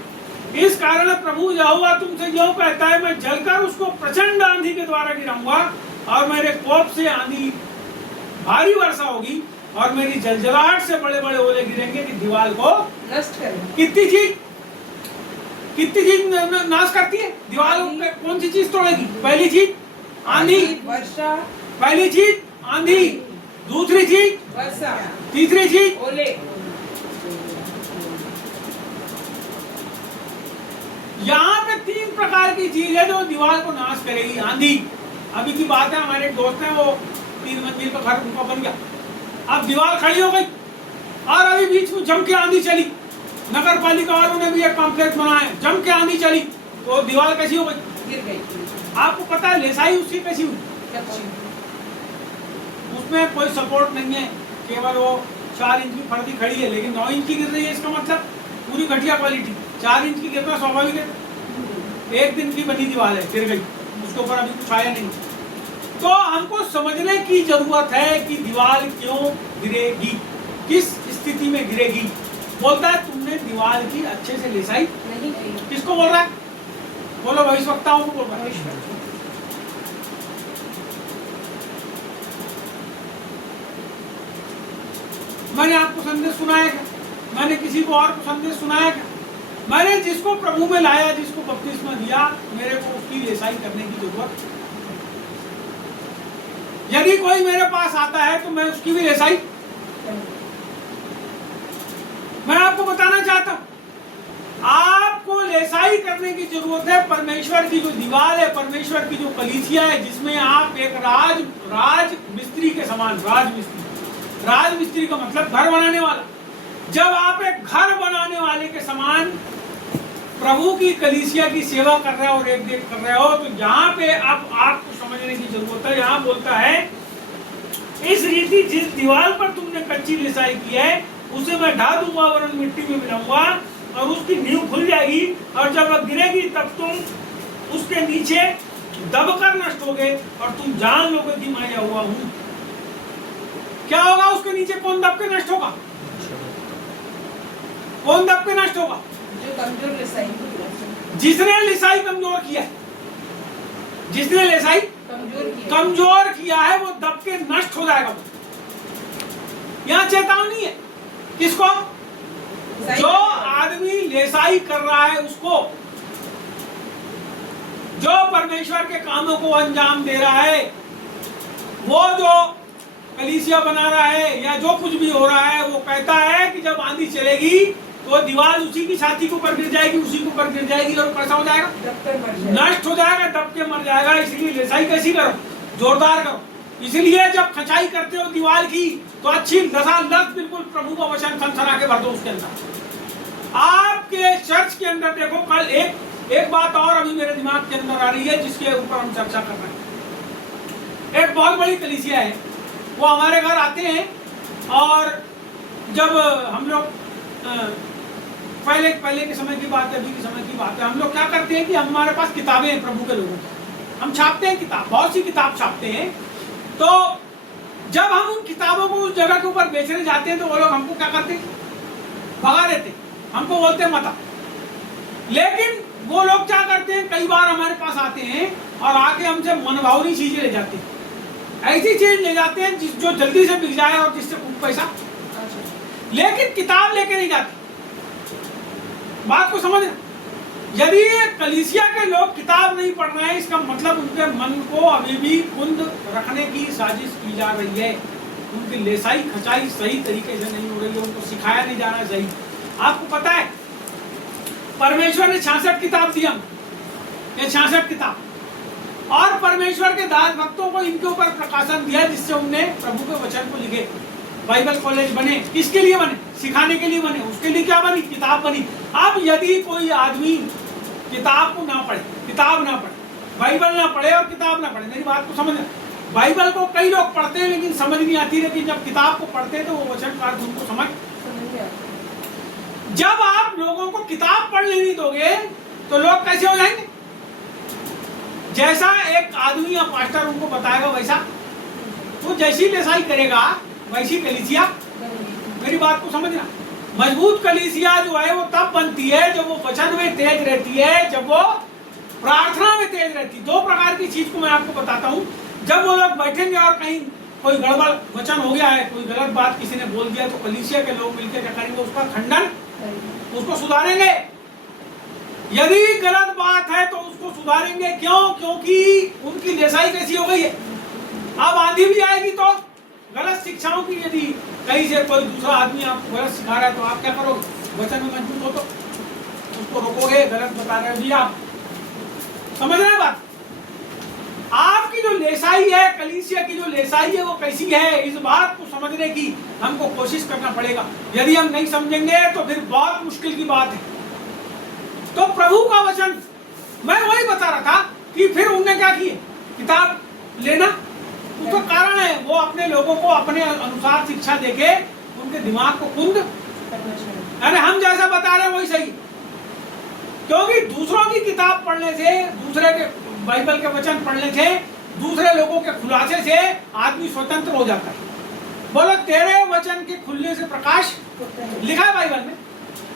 इस कारण प्रभु यहोवा तुमसे यूं कहता है, मैं जलकर उसको प्रचंड आंधी के द्वारा गिराऊंगा, और मेरे कोप से आंधी भारी वर्षा होगी, और मेरी जलजलाहट से बड़े बड़े ओले गिरेंगे कि दीवार को नष्ट करें। कितनी चीज नाश करती है दीवार? कौन सी चीज तोड़ेगी? पहली चीज आंधी, वर्षा। पहली चीज आंधी, दूसरी चीज वर्षा, तीसरी चीज ओले। यहाँ पे 3 प्रकार की चीज है जो दीवार को नाश करेगी। आंधी, अभी की बात है, हमारे एक दोस्त है, वो 3 मंजिल का घर उनका बन गया, अब दीवार खड़ी हो गई, और अभी बीच में जम के आंधी चली, नगर पालिका वालों ने भी एक कॉम्प्लेक्स बनाया, जम के आंधी चली तो दीवार कैसी हो गई? गिर गई। आपको पता है लेसाई उसकी कैसी हुई? उसमें कोई सपोर्ट नहीं है, केवल वो 4 इंच की फर्दी खड़ी है, लेकिन 9 इंच की गिर रही है, इसका मतलब पूरी घटिया क्वालिटी। 4 इंच की गिरना स्वाभाविक है। 1 दिन की बनी दीवार है, गिर गई, उसके ऊपर अभी कुछ आया नहीं। तो हमको समझने की जरूरत है कि दीवार क्यों गिरेगी, किस स्थिति में गिरेगी। बोलता है तुमने दीवार की अच्छे से लेसाई नहीं की। किसको बोल रहा है? बोलो, भविष्यवक्ताओं को बोल रहा है। मैंने आपको संदेश सुनाया क्या? मैंने किसी को और को संदेश सुनाया क्या? मैंने जिसको प्रभु में लाया, जिसको बपतिस्मा दिया, मेरे को उसकी लेसाई करने की जरूरत। यदि कोई मेरे पास आता है तो मैं उसकी भी लेसाई। मैं आपको बताना चाहता हूं, आपको लेसाई करने की जरूरत है। परमेश्वर की जो दीवार है, परमेश्वर की जो कलीसिया है, जिसमें आप एक राज मिस्त्री के समान, राज मिस्त्री का मतलब घर बनाने वाला। जब आप एक घर बनाने वाले के समान प्रभु की कलीसिया की सेवा कर रहे हो और एक देख कर रहे हो, तो यहाँ पे अब आपको समझने की जरूरत है। यहाँ बोलता है, इस रीति जिस दीवार पर तुमने कच्ची लेसाई की है उसे मैं ढा दूंगा, वरन मिट्टी में मिलाऊंगा, और उसकी नींव खुल जाएगी, और जब वह गिरेगी तब तुम उसके नीचे दबकर नष्ट होगे, और तुम जान लोगे कि मैं यहोवा हूं। क्या होगा उसके नीचे? कौन दब के नष्ट होगा? कौन दब के नष्ट होगा? जो कमजोर लेसाई, जिसने लेसाई कमजोर किया, जिसने लेसाई कमजोर किया है, वो दब के नष्ट हो जाएगा। यहाँ चेतावनी है किसको? जो आदमी लेसाई कर रहा है उसको, जो परमेश्वर के कामों को अंजाम दे रहा है, वो जो कलीसिया बना रहा है या जो कुछ भी हो रहा है, वो कहता है कि जब आंधी चलेगी तो दीवार उसी की छाती के ऊपर गिर जाएगी, उसी के ऊपर गिर जाएगी, और कैसा हो जाएगा? नष्ट हो जाएगा, दब के मर जाएगा। इसलिए लेसाई कैसी करो? जोरदार करो। इसलिए जब खचाई करते हो दीवार की तो अच्छी लसालस बिल्कुल प्रभु का वचन सनसना के भर दो उसके अंदर। आपके चर्च के अंदर देखो, कल एक बात और अभी मेरे दिमाग के अंदर आ रही है जिसके ऊपर हम चर्चा कर रहे हैं। एक बहुत बड़ी कलीसिया है, वो हमारे घर आते हैं, और जब हम लोग पहले के समय की बात है, अभी के समय की बात है, हम लोग क्या करते हैं कि हमारे पास किताबें हैं प्रभु के लोगों की, हम छापते हैं किताब, बहुत सी किताब छापते हैं। तो जब हम उन किताबों को उस जगह के ऊपर बेचने जाते हैं तो वो लोग हमको क्या करते हैं? भगा देते, हमको बोलते हैं मत आ। लेकिन वो लोग क्या करते हैं, कई बार हमारे पास आते हैं और आके हमसे मनभावनी चीजें ले जाते हैं। ऐसी चीज ले जाते हैं जो जल्दी से बिक जाए और जिससे खूब पैसा, लेकिन किताब लेके नहीं जाते। बात को समझ, यदि कलीसिया के लोग किताब नहीं पढ़ रहे हैं, इसका मतलब उनके मन को अभी भी कुंद रखने की साजिश की जा रही है। उनकी लेसाई खचाई सही तरीके से नहीं हो रही है, उनको सिखाया नहीं जा रहा है सही। आपको पता है परमेश्वर ने 66 किताब दी हम, ये 66 किताब, और परमेश्वर के दास भक्तों को इनके ऊपर प्रकाशन दिया जिससे उनने प्रभु के वचन को लिखे। बाइबल कॉलेज बने, किसके लिए बने? सिखाने के लिए बने। उसके लिए क्या बनी? किताब बनी। अब यदि कोई आदमी किताब को ना पढ़े, किताब ना पढ़े, बाइबल ना पढ़े और किताब ना पढ़े, मेरी बात को समझ, बाइबल को कई लोग पढ़ते हैं लेकिन समझ नहीं आती, लेकिन जब किताब को पढ़ते हैं तो वो वचन का अर्थ उनको समझ। जब आप लोगों को किताब पढ़ने नहीं दोगे तो लोग कैसे हो जाएंगे? जैसा एक आदमी या पास्टर उनको बताएगा वैसा वो जैसी लेसाई करेगा वैसी कलीसिया। मेरी बात को समझना, मजबूत कलीसिया जो है वो तब बनती है जब वो वचन में तेज रहती है, जब वो प्रार्थना में तेज रहती है। 2 प्रकार की चीज को मैं आपको बताता हूँ। जब वो लोग बैठेंगे और कहीं कोई गड़बड़ वचन हो गया है, कोई गलत बात किसी ने बोल दिया, तो कलीसिया के लोग मिलकर क्या करेंगे? उसका खंडन, उसको सुधारेंगे। यदि गलत बात है तो उसको सुधारेंगे। क्यों? क्योंकि उनकी लेसाई कैसी हो गई है। अब आंधी भी आएगी तो गलत शिक्षाओं की, यदि कहीं से कोई दूसरा आदमी आपको गलत सिखा रहा है तो आप क्या करोगे? वचन में मजबूत हो तो उसको रोकोगे, गलत बता रहे हो जी आप। समझ रहे हैं बात? आपकी जो लेसाई है, कलीसिया की जो लेसाई है वो कैसी है, इस बात को समझने की हमको कोशिश करना पड़ेगा। यदि हम नहीं समझेंगे तो फिर बहुत मुश्किल की बात है। तो प्रभु का वचन, मैं वही बता रहा था कि फिर उनने क्या किए? किताब लेना, उसका कारण है वो अपने लोगों को अपने अनुसार शिक्षा देके उनके दिमाग को कुंद, अरे हम जैसा बता रहे हैं वही सही। क्योंकि दूसरों की किताब पढ़ने से, दूसरे के बाइबल के वचन पढ़ने से, दूसरे लोगों के खुलासे से आदमी स्वतंत्र हो जाता है। बोलो तेरे वचन के खुलने से प्रकाश, लिखा है बाइबल में।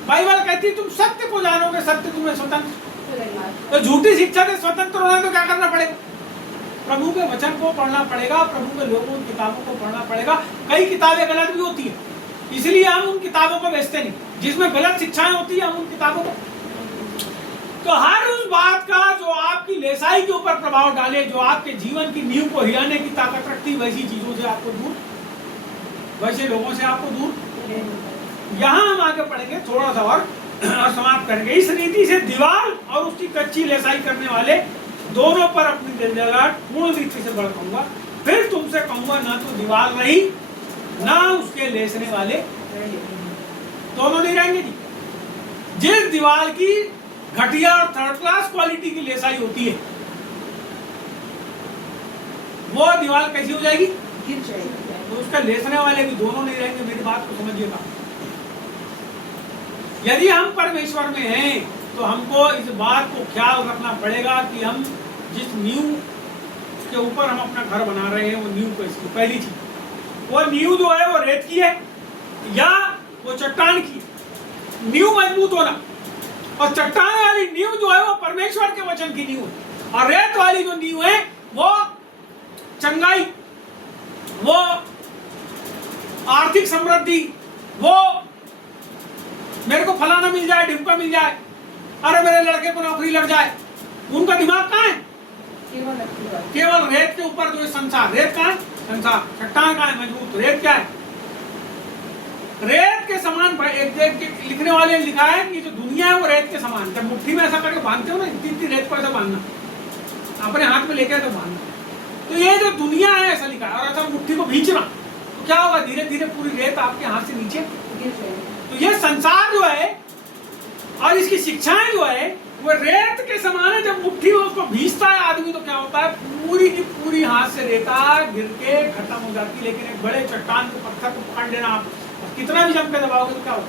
बाइबल कहती है तुम सत्य को जानोगे, सत्य तुम्हें स्वतंत्र। तो झूठी शिक्षा से स्वतंत्र होना तो क्या करना पड़ेगा? प्रभु के वचन को पढ़ना पड़ेगा, प्रभु के लोगों की किताबों को पढ़ना पड़ेगा। कई किताबें गलत भी होती है, इसलिए हम उन किताबों को बेचते नहीं। जिसमें गलत शिक्षाएं होती है हम उन किताबों को, तो हर उस बात का जो आपकी लेसाई के ऊपर प्रभाव डाले, जो आपके जीवन की नींव को हिलाने की ताकत रखती, वैसी चीजों से आपको दूर, वैसे लोगों से आपको दूर। यहाँ हम आगे पढ़ेंगे थोड़ा सा और समाप्त करेंगे। इस रीति से दीवार और उसकी कच्ची लेसाई करने वाले दोनों पर अपनी जंजालात पूर्ण रीति से भड़काऊंगा। फिर तुमसे कहूंगा ना तो दीवार रही ना उसके लेसने वाले, दोनों नहीं रहेंगे जी। जिस दीवार की घटिया और थर्ड क्लास क्वालिटी की लेसाई होती है वो दीवार कैसी हो जाएगी? गिर जाएगी। तो उसका लेसने वाले भी दोनों नहीं रहेंगे। मेरी बात को समझिएगा। यदि हम परमेश्वर में हैं तो हमको इस बात को ख्याल रखना पड़ेगा कि हम जिस नींव के ऊपर हम अपना घर बना रहे हैं वो नींव कैसी। पहली चीज, वो नींव जो है वो रेत की है या वो चट्टान की। नींव मजबूत होना, और चट्टान वाली नींव जो है वो परमेश्वर के वचन की नींव है, और रेत वाली जो नींव है वो चंगाई, वो आर्थिक समृद्धि, वो मेरे को फलाना मिल जाए, ढिमका मिल जाए, अरे मेरे लड़के को नौकरी लग जाए। उनका दिमाग कहाँ है? केवल रेत के ऊपर जो है संसार। रेत कहाँ है? संसार। चट्टान कहाँ है? मजबूत। रेत क्या है? रेत के समान। एक लिखने वाले ने लिखा है कि जो दुनिया है वो रेत के समान। जब मुट्ठी में ऐसा करके बांधते हो ना, इतनी रेत को ऐसा बांधना, अपने हाथ में लेके तो बांधना। तो ये जो दुनिया है ऐसा लिखा है, और ऐसा मुट्ठी को खींचना तो क्या होगा? धीरे धीरे पूरी रेत आपके हाथ से नीचे गिर जाएगी। तो ये संसार जो है और इसकी शिक्षाएं जो है वो रेत के समान है। जब मुट्ठी में उसको भीजता है आदमी तो क्या होता है? पूरी की पूरी हाथ से रेता गिर के खत्म हो जाती है। लेकिन एक बड़े चट्टान के पत्थर को पकड़ लेना आप, कितना भी जम के दबाओगे तो क्या होगा?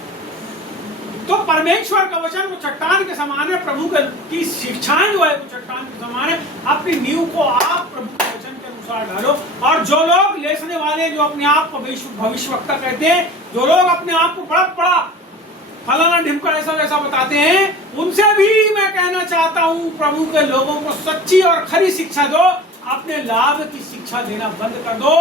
तो परमेश्वर का वचन वो चट्टान के समान है। प्रभु की शिक्षाएं जो है वो चट्टान के समान है। अपनी नींव को आप प्रभु के वचन के अनुसार डालो। और जो लोग लेसने वाले, जो अपने आप को भविष्यवक्ता कहते हैं, जो लोग अपने आप को बड़ा फलाना ढिमका ऐसा वैसा बताते हैं, उनसे भी मैं कहना चाहता हूँ प्रभु के लोगों को सच्ची और खरी शिक्षा दो। अपने लाभ की शिक्षा देना बंद कर दो,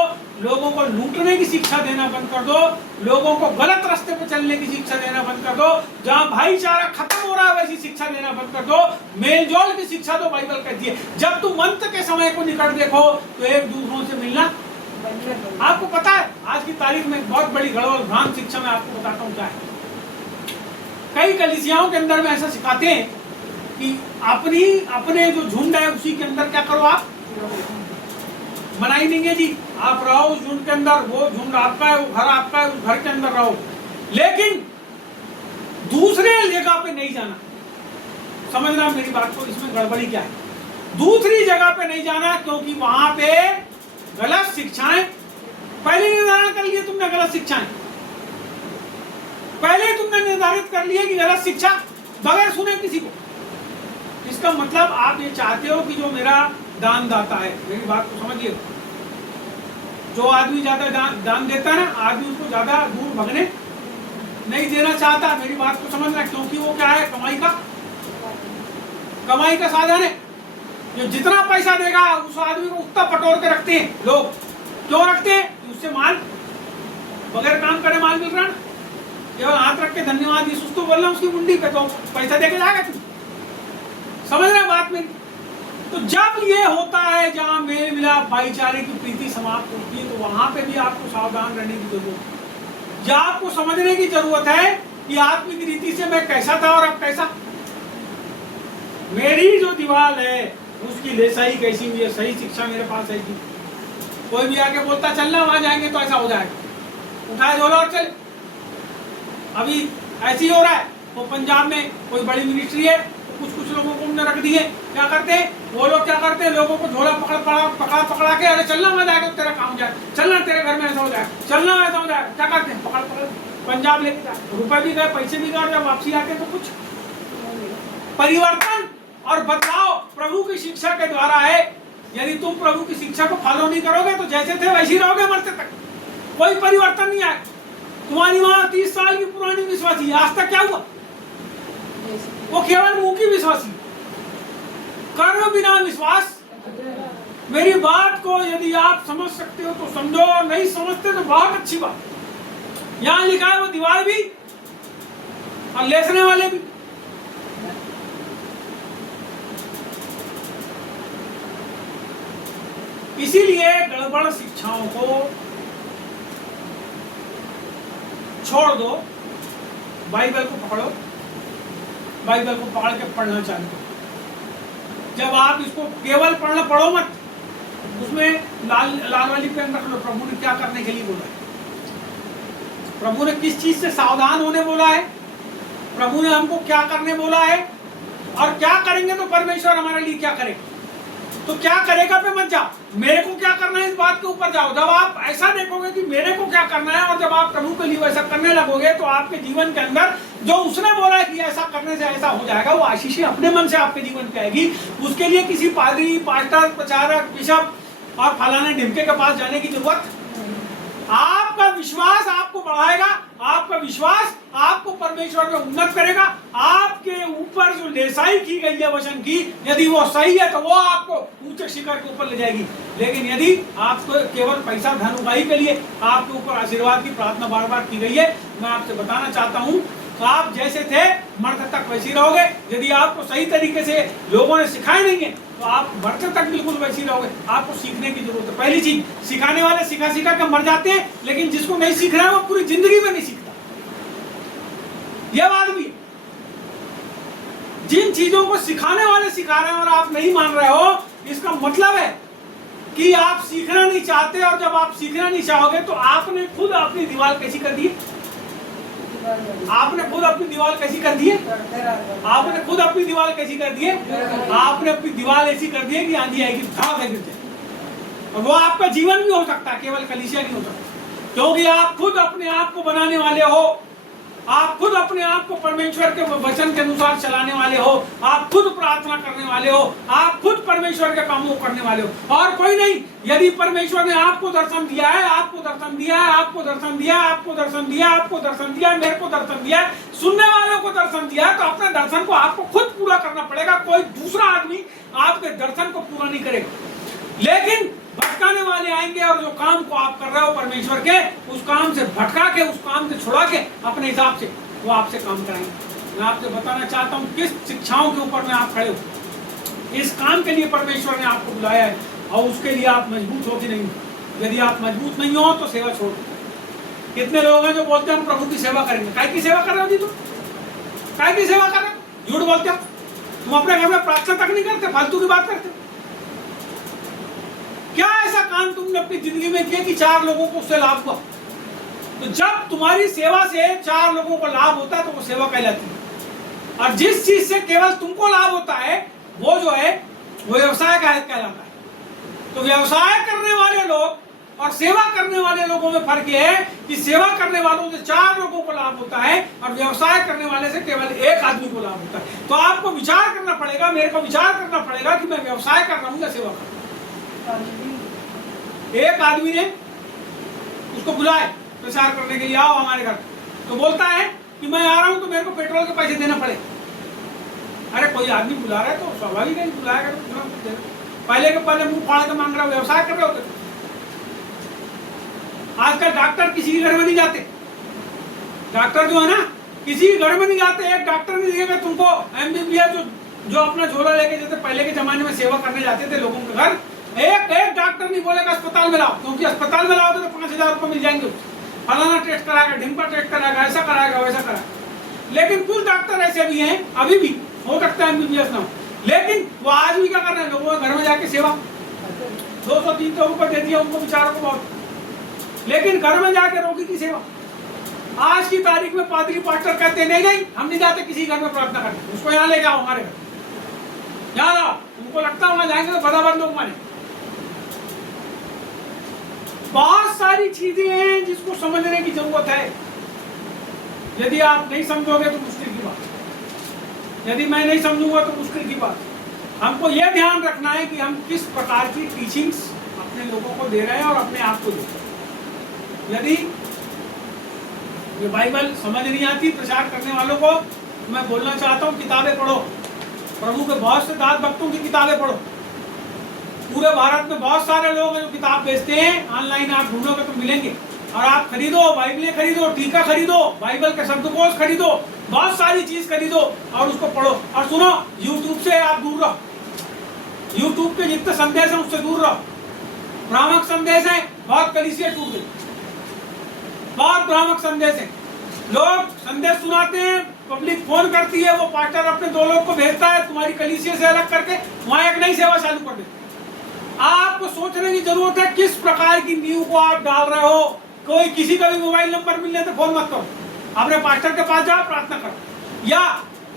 लोगों को लूटने की शिक्षा देना बंद कर दो, लोगों को गलत रास्ते पर चलने की शिक्षा देना बंद कर दो, जहां भाईचारा खत्म हो रहा है वैसी शिक्षा देना बंद कर दो, मेलजोल की शिक्षा तो बाइबल कहती है। जब तुम अंत के समय को निकट देखो तो एक दूसरों से मिलना। आपको पता है आज की तारीख में बहुत बड़ी गड़बड़ भ्रांत शिक्षा में आपको बताता हूँ क्या है। कई कलीसियाओं के अंदर में ऐसा सिखाते हैं कि अपने जो झुंड है उसी के अंदर क्या करो, आप बनाई देंगे जी, आप रहो उस झुंड के अंदर, वो झुंड आपका है, वो घर आपका है, उस घर के अंदर रहो, लेकिन दूसरे जगह पे नहीं जाना। समझना मेरी बात को, इसमें गड़बड़ी क्या है। दूसरी जगह पे नहीं जाना क्योंकि वहां पे गलत शिक्षाएं, पहले निर्धारण कर लिए तुमने गलत शिक्षाएं, पहले तुमने निर्धारित कर लिए कि गलत शिक्षा बगैर सुने किसी को। इसका मतलब आप ये चाहते हो कि जो मेरा दानदाता है, मेरी बात को समझिए, जो आदमी ज्यादा दान देता है ना, आदमी उसको ज्यादा दूर भगने नहीं देना चाहता। मेरी बात को समझना, क्योंकि वो क्या है, कमाई का साधन है। जो जितना पैसा देगा उस आदमी को उतना पटोर के रखते हैं लोग। क्यों रखते हैं? उससे माल बगैर काम करे माल मिल रहा, केवल हाथ रख के धन्यवाद यीशु तो बोल रहा उसकी मुंडी पे, तो पैसा देके जाएगा तू। समझ रहे बात मेरी? तो जब ये होता है जहां मेल मिलाप भाईचारे की प्रीति समाप्त होती है, तो वहां पे भी आपको सावधान रहने की जरूरत है। या आपको समझने की जरूरत है कि आत्मिक रीति से मैं कैसा था और अब कैसा। मेरी जो दीवार है उसकी लेसाई कैसी हुई है, सही शिक्षा मेरे पास है कि कोई भी आके बोलता चलना वहां जाएंगे तो ऐसा हो जाएगा, उठाए झोला और चले। अभी ऐसे ही हो रहा है। वो पंजाब में कोई बड़ी मिनिस्ट्री है, कुछ लोगों को उन्होंने रख दिए, क्या करते हैं वो लोग, क्या करते हैं लोगों को झोला पकड़ा के, अरे चलना वहां जाएगा तो तेरा काम हो जाए, चलना तेरे घर में ऐसा हो जाए, चलना ऐसा हो जाए। क्या करते हैं, पकड़ पंजाब लेके जाए, रुपए भी गए, पैसे भी गए, जब वापसी आते तो कुछ। परिवर्तन और बदलाव प्रभु की शिक्षा के द्वारा है। यदि तुम प्रभु की शिक्षा को फॉलो नहीं करोगे तो जैसे थे वैसे ही रहोगे मरते तक, कोई परिवर्तन नहीं आए। तुम्हारी माँ 30 साल की पुरानी विश्वासी, आज तक क्या हुआ? वो केवल मुंह की विश्वासी, कर्म बिना विश्वास। मेरी बात को यदि आप समझ सकते हो तो समझो, नहीं समझते तो बहुत अच्छी बात। यहां लिखा है वो दीवार भी और लेसने वाले भी। इसीलिए गड़बड़ शिक्षाओं को छोड़ दो, बाइबल को पकड़ो, बाइबल को पकड़ के पढ़ना चालू करो। जब आप इसको केवल पढ़ो मत, उसमें लाल वाली पेन रख लो। प्रभु ने क्या करने के लिए बोला है, प्रभु ने किस चीज से सावधान होने बोला है, प्रभु ने हमको क्या करने बोला है, और क्या करेंगे तो परमेश्वर हमारे लिए क्या करेगा। तो क्या करेगा पे मत जाओ, मेरे को क्या करना है इस बात के ऊपर जाओ। जब आप ऐसा देखोगे कि मेरे को क्या करना है, और जब आप प्रभु के लिए वैसा करने लगोगे तो आपके जीवन के अंदर जो उसने बोला है कि ऐसा करने से ऐसा हो जाएगा, वो आशीष अपने मन से आपके जीवन पे आएगी। उसके लिए किसी पादरी, पास्टर, प्रचारक, बिशप और फलाने ढिमके के पास जाने की जरूरत। आपका विश्वास आपको बढ़ाएगा, आपका विश्वास आपको परमेश्वर में उन्नत करेगा। आपके ऊपर जो लेसाई की गई है वचन की, यदि वो सही है तो वो आपको ऊंचे शिखर के ऊपर ले जाएगी। लेकिन यदि आपको केवल पैसा धन उगाही के लिए आपके ऊपर आशीर्वाद की प्रार्थना बार बार की गई है, मैं आपसे बताना चाहता हूँ तो आप जैसे थे मरते तक वैसे ही रहोगे। यदि आपको सही तरीके से लोगों ने सिखाए नहीं है तो आप मरते तक बिल्कुल वैसे ही रहोगे। आपको सीखने की जरूरत है। पहली चीज, सिखाने वाले सिखा के मर जाते हैं, लेकिन जिसको नहीं सीख रहा है वो पूरी जिंदगी में नहीं सीखता। यह बात भी, जिन चीजों को सिखाने वाले सिखा रहे हैं और आप नहीं मान रहे हो, इसका मतलब है कि आप सीखना नहीं चाहते। और जब आप सीखना नहीं चाहोगे तो आपने खुद अपनी दीवार कैसी कर दी, आपने खुद अपनी दीवार कैसी कर दी है, आपने खुद अपनी दीवार कैसी कर दी है, आपने अपनी दीवार ऐसी कर दी है कि आंधी आएगी धाक है गिर जाए। और वो आपका जीवन भी हो सकता है, केवल कलीसिया नहीं हो सकता, क्योंकि आप खुद अपने आप को बनाने वाले हो। आप खुद अपने आप को परमेश्वर के वचन के अनुसार चलाने वाले हो। आप खुद प्रार्थना करने वाले हो। आप खुद परमेश्वर के कामों को करने वाले हो, और कोई नहीं। यदि परमेश्वर ने आपको दर्शन दिया है, आपको दर्शन दिया है, आपको दर्शन दिया, आपको दर्शन दिया, आपको दर्शन दिया, मेरे को दर्शन दिया, सुनने वालों को दर्शन दिया, तो अपने दर्शन को आपको खुद पूरा करना पड़ेगा। कोई दूसरा आदमी आपके दर्शन को पूरा नहीं करेगा। लेकिन भटकाने वाले आएंगे और जो काम को आप कर रहे हो परमेश्वर के, उस काम से भटका के, उस काम से छुड़ा के अपने हिसाब से वो आपसे काम कराएंगे। मैं आपसे बताना चाहता हूँ किस शिक्षाओं के ऊपर में आप खड़े हो। इस काम के लिए परमेश्वर ने आपको बुलाया है और उसके लिए आप मजबूत हो कि नहीं। यदि आप मजबूत नहीं हो तो सेवा छोड़ दो। कितने लोग हैं जो बोलते हैं हम प्रभु की सेवा करेंगे। काय की सेवा कर रहे हो जी तुम? काय की सेवा कर रहे हो? झूठ बोलते हो। तुम अपने घर में प्रार्थना तक नहीं करते, फालतू की बात करते। क्या ऐसा काम तुमने अपनी जिंदगी में किया कि 4 लोगों को उससे लाभ हुआ? तो जब तुम्हारी सेवा से 4 लोगों को लाभ होता है तो वो सेवा कहलाती है। और जिस चीज से केवल तुमको लाभ होता है वो जो है वो व्यवसाय कहलाता है। तो व्यवसाय करने वाले लोग और सेवा करने वाले लोगों में फर्क यह है कि सेवा करने वालों से 4 लोगों को लाभ होता है और व्यवसाय करने वाले से केवल 1 आदमी को लाभ होता है। तो आपको विचार करना पड़ेगा, मेरे को विचार करना पड़ेगा कि मैं व्यवसाय कर रहा हूं या सेवा कर रहा हूं। एक आदमी ने उसको बुलाए प्रचार करने के लिए, आओ हमारे घर, तो बोलता है कि मैं आ रहा हूं तो मेरे को पेट्रोल के पैसे देना पड़े। अरे कोई आदमी बुला रहा है तो स्वाभाविक है बुलाएगा तो पहले के पहले मुंह फाड़ के मांग रहा, व्यवसाय कर रहे होते। आजकल डॉक्टर किसी के घर में नहीं जाते। डॉक्टर जो है ना किसी के घर में नहीं जाते। एक डॉक्टर नहीं दिखेगा तुमको MBBS जो अपना झोला लेके जैसे पहले के जमाने में सेवा करने जाते थे लोगों के घर, एक डॉक्टर नहीं बोलेगा अस्पताल में लाओ, क्योंकि अस्पताल में लाओगे तो 5000 रुपये मिल जाएंगे। फलाना टेस्ट कराएगा, ढिम्पा टेस्ट कराएगा, ऐसा कराएगा वैसा कराएगा। लेकिन कुछ डॉक्टर ऐसे भी हैं, अभी भी हो सकता है MBBS ना हो, लेकिन वो आज भी क्या कर रहे हैं, लोगों के घर में जाके सेवा 200-300 रुपये दे दिया उनको बेचारों को बहुत, लेकिन घर में जाके रोगी की सेवा। आज की तारीख में पादरी पास्टर कहते हैं नहीं हम नहीं जाते किसी घर में प्रार्थना करने, उसको यहाँ लेके आओ हमारे घर, यहाँ लाओ। उनको लगता है वहां जाएंगे तो बराबर लोग माने। बहुत सारी चीजें हैं जिसको समझने की जरूरत है। यदि आप नहीं समझोगे तो मुश्किल की बात, यदि मैं नहीं समझूंगा तो मुश्किल की बात। हमको यह ध्यान रखना है कि हम किस प्रकार की टीचिंग्स अपने लोगों को दे रहे हैं और अपने आप को दे रहे हैं। यदि ये बाइबल समझ नहीं आती प्रचार करने वालों को, मैं बोलना चाहता हूँ किताबें पढ़ो। प्रभु के बहुत से दास भक्तों की किताबें पढ़ो। पूरे भारत में बहुत सारे लोग हैं जो किताब बेचते हैं, ऑनलाइन आप ढूंढोगे तो मिलेंगे। और आप खरीदो, बाइबलें खरीदो, टीका खरीदो, बाइबल के शब्दकोश खरीदो, बहुत सारी चीज खरीदो और उसको पढ़ो। और सुनो, यूट्यूब से आप दूर रहो। यूट्यूब के जितने संदेश हैं उससे दूर रहो। भ्रामक संदेश है, बहुत कलीसिया टूट गई, बहुत भ्रामक संदेश है। लोग संदेश सुनाते हैं, पब्लिक फोन करती है, वो पास्टर अपने 2 लोग को भेजता है तुम्हारी कलीसिया से अलग करके, वहां एक नई सेवा चालू कर देते। आपको सोचने की जरूरत है किस प्रकार की नींव को आप डाल रहे हो। कोई किसी का भी मोबाइल नंबर मिलने तो फोन मत करो, अपने पास्टर के पास जाओ, प्रार्थना करो। या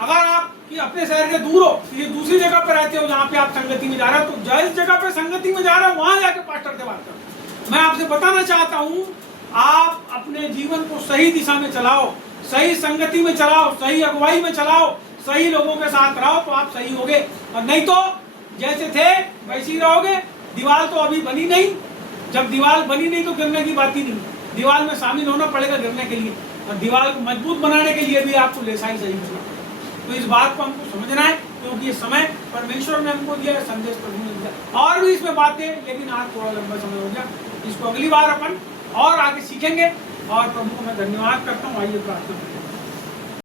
अगर आप अपने शहर से दूर हो, किसी दूसरी जगह पर रहते हो जहाँ पे आप संगति में जा रहे हो, तो जिस जगह पे संगति में जा रहे हो वहां जाके पास्टर से बात करो। मैं आपसे बताना चाहता हूँ, आप अपने जीवन को सही दिशा में चलाओ, सही संगति में चलाओ, सही अगुवाई में चलाओ, सही लोगों के साथ रहो तो आप सही होगे। और नहीं तो जैसे थे वैसे ही रहोगे। दीवार तो अभी बनी नहीं, जब दीवार बनी नहीं तो गिरने की बात ही नहीं। दीवार में शामिल होना पड़ेगा गिरने के लिए, और दीवार को मजबूत बनाने के लिए भी आपको लेसाई सही करना पड़ेगा। तो इस बात को हमको समझना है, क्योंकि ये समय परमेश्वर ने हमको दिया है, संदेश प्रभु ने दिया। और भी इसमें बातें, लेकिन आज थोड़ा लंबा समय हो गया, इसको अगली बार अपन और आगे सीखेंगे। और प्रभु को मैं धन्यवाद करता हूँ। आइए प्रार्थना करें।